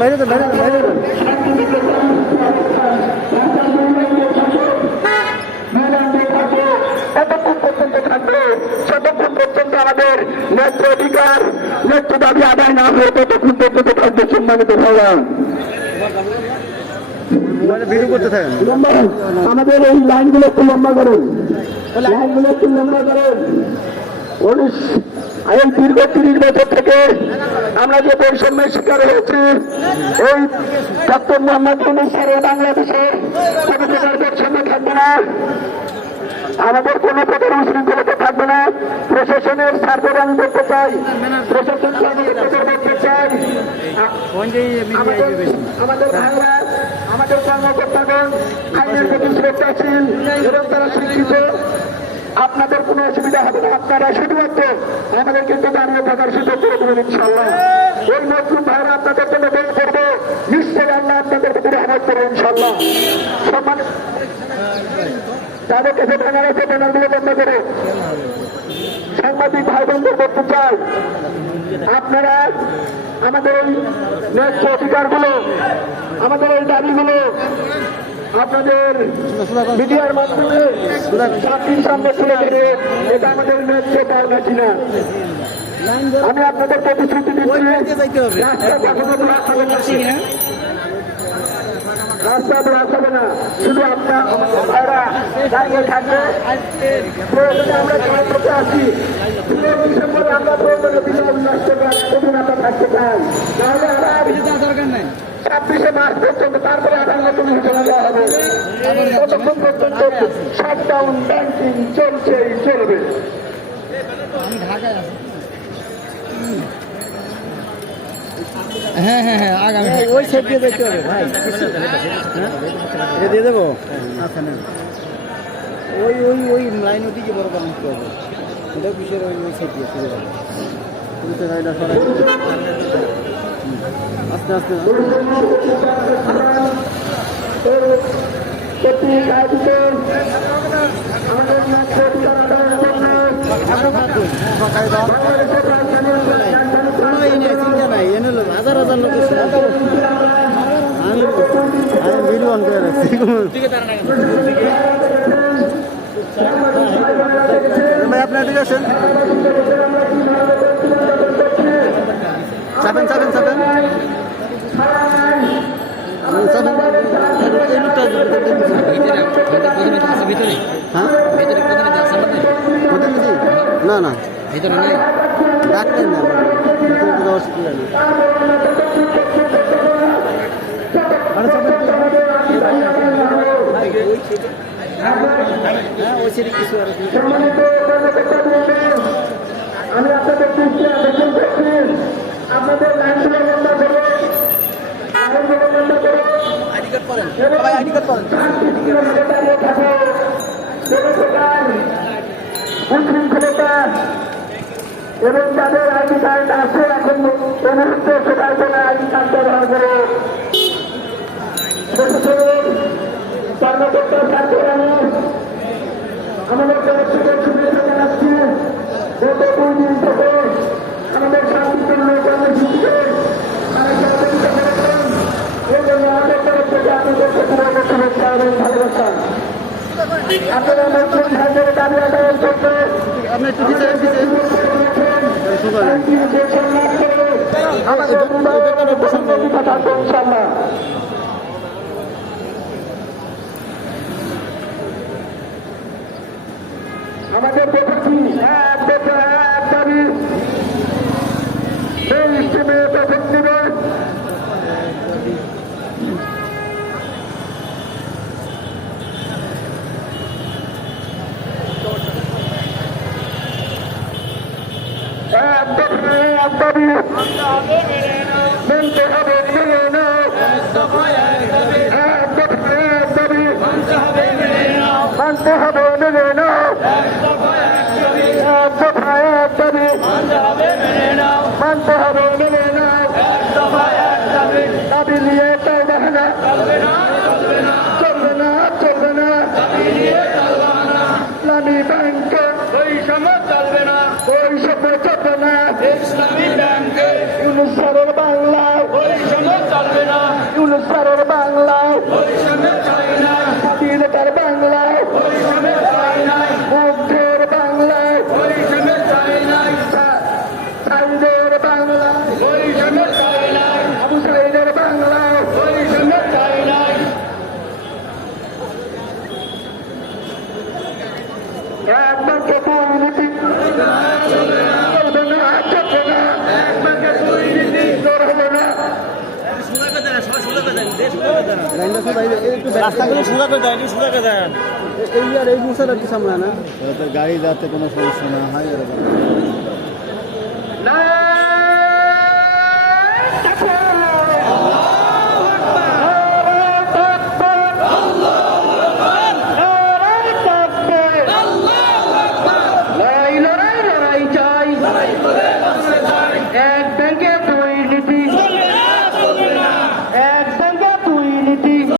বাইরে তো বাইরে বাইরে যতক্ষণ পর্যন্ত আমাদের ন্যায্য অধিকার ন্যায্য দাবি আদায় না হয়ে ততক্ষণ পর্যন্ত থাকবে সম্মানিত ভাইরা। আমাদের এই লাইনগুলো একটু লম্বা করেন, লাইনগুলো একটু লম্বা করেন। এই দীর্ঘ 30 বছর থেকে আমরা যে বৈষম্যের শিকার হয়েছি, এই ডক্টর মোহাম্মদ ইউনূস স্যারের বাংলাদেশের কোনো প্রকার বৈষম্য থাকবে না, আমাদের কোনো প্রকার উশৃঙ্খলতা থাকবে না। প্রশাসনের স্বার্থে আমি বলতে চাই, প্রশাসনকে আমি বলতে চাই, আমাদের ভাইরা আমাদের কর্মকর্তাগণ আইনের প্রতি শ্রদ্ধাশীল এবং তারা শিক্ষিত, আপনাদের কোনো অসুবিধা হবে না। আপনারা শুধুমাত্র আমাদের কিন্তু দাঁড়িয়ে থাকার সুযোগ করে দেবেন ইনশাল্লাহ। ওই নতুন ভাইরা আপনাদের জন্য বের করবে, নিশ্চয়ই আল্লাহ আপনাদের প্রতি রহমত করবে ইনশাল্লাহ। সম্মান তাদের কাছে ব্যানার আছে, ব্যানারগুলো বন্ধ করে সাংবাদিক ভাই বোনদের বলতে চাই, আপনারা আমাদের এই ন্যায্য অধিকারগুলো, আমাদের এই দাবিগুলো আপনাদের মিডিয়ার মাধ্যমে জাতির সামনে তুলে ধরে এটা আমাদের ন্যায্য পাওনা কিনা। আমি আপনাদের প্রতিশ্রুতি দিচ্ছি, রাস্তা ব্লক হবে না, শুধু আপনার ভাইরা দাঁড়িয়ে থাকবে। প্রয়োজনে আমরা জয় করতে আসি, 16 ডিসেম্বরে আমরা প্রয়োজনে বিজয় উল্লাস করবো, এতদিন আমরা থাকতে চাই, তাহলে আবার 26শে মার্চ পর্যন্ত, তারপরে আবার নতুন ঘোষণা দেওয়া হবে। ততক্ষণ পর্যন্ত শাটডাউন ব্যাংকিং চলছেই চলবে। হ্যাঁ হ্যাঁ হ্যাঁ আগামী ওই সাইড দিয়ে যেতে হবে ভাই, এটা দিয়ে দেবো। আচ্ছা না, ওই ওই ওই লাইন ওদিকে বড় আনতে হবে, ওটা বিষয়ের ওই ওই সাইড দিয়ে চলে যাবে। গাড়িটা সরাই আস্তে আস্তে চিন্তা নাই, এনে হাজার হাজার লোক আমি ভিডিও অন করে রাখছি। ভাই আপনার দিকে আছেন, চাপেন চাপেন চাপেন না না ভিতরে নাই, ডাক্তার না যাওয়ার সুবিধা নেই। হ্যাঁ ওই সেটি কিছু আর আমি আপনাদের দৃষ্টি আকর্ষণ করছি, আপনাদের লাইনগুলো বন্ধ করে, লাইনগুলো বন্ধ করে আইডি কার্ড করেন, সবাই আইডি কার্ড করেন। দাঁড়িয়ে থাকো, কোনো প্রকার উশৃঙ্খলতা এবং যাদের আইডি কার্ড আছে এখন এই মুহূর্তে সবাই বলে আইডি কার্ড ব্যবহার করে কর্মকর্তার কাছে আমি আমাদের তরফ থেকে শুভেচ্ছা জানাচ্ছি। গত 2 দিন থেকে আমাদের শান্তিপূর্ণ কর্মসূচিতে তারা সহযোগিতা করেছেন, এই জন্য আমাদের তরফ থেকে আপনাদের প্রতিভাবে শুভেচ্ছা এবং ভালোবাসা। আপনারা নতুন ভাইদের দাবি আদায় করতে আপনি একটু দিতে আমাদের ভূমিকা থাকবে ইনশাল্লাহ। আমাদের দেখেছি এক দফা এক দাবি, এই ইস্টিমে প্রথম দিবে এক দফা এক দাবি মেনতে হবে মেনে নাও, এক দফা এক দাবি মানতে হবে মেনে নাও, এক দফা এক দাবি মানতে হবে মেনে নাও, দাবি নিয়ে তাই বাহানা চলবে না ইউনূস স্যারের বাংলায় ইউনূস স্যারের বাংলায় স্বাধীনতার বাংলায় মুগ্ধের বাংলায় সাইদের বাংলায় আবু সাইদের বাংলায় একমাত্র দুর্নীতি চলবে না, চলবে না, একমাত্র দুর্নীতি জোর হবে না। লাইনটা সোজা একটু রাস্তাগুলো সোজা করে দেন, সোজা করে দেন। এই আর এই মুসার আর কি সামলা না, গাড়ি যাতে কোনো সমস্যা না হয় এরকম। না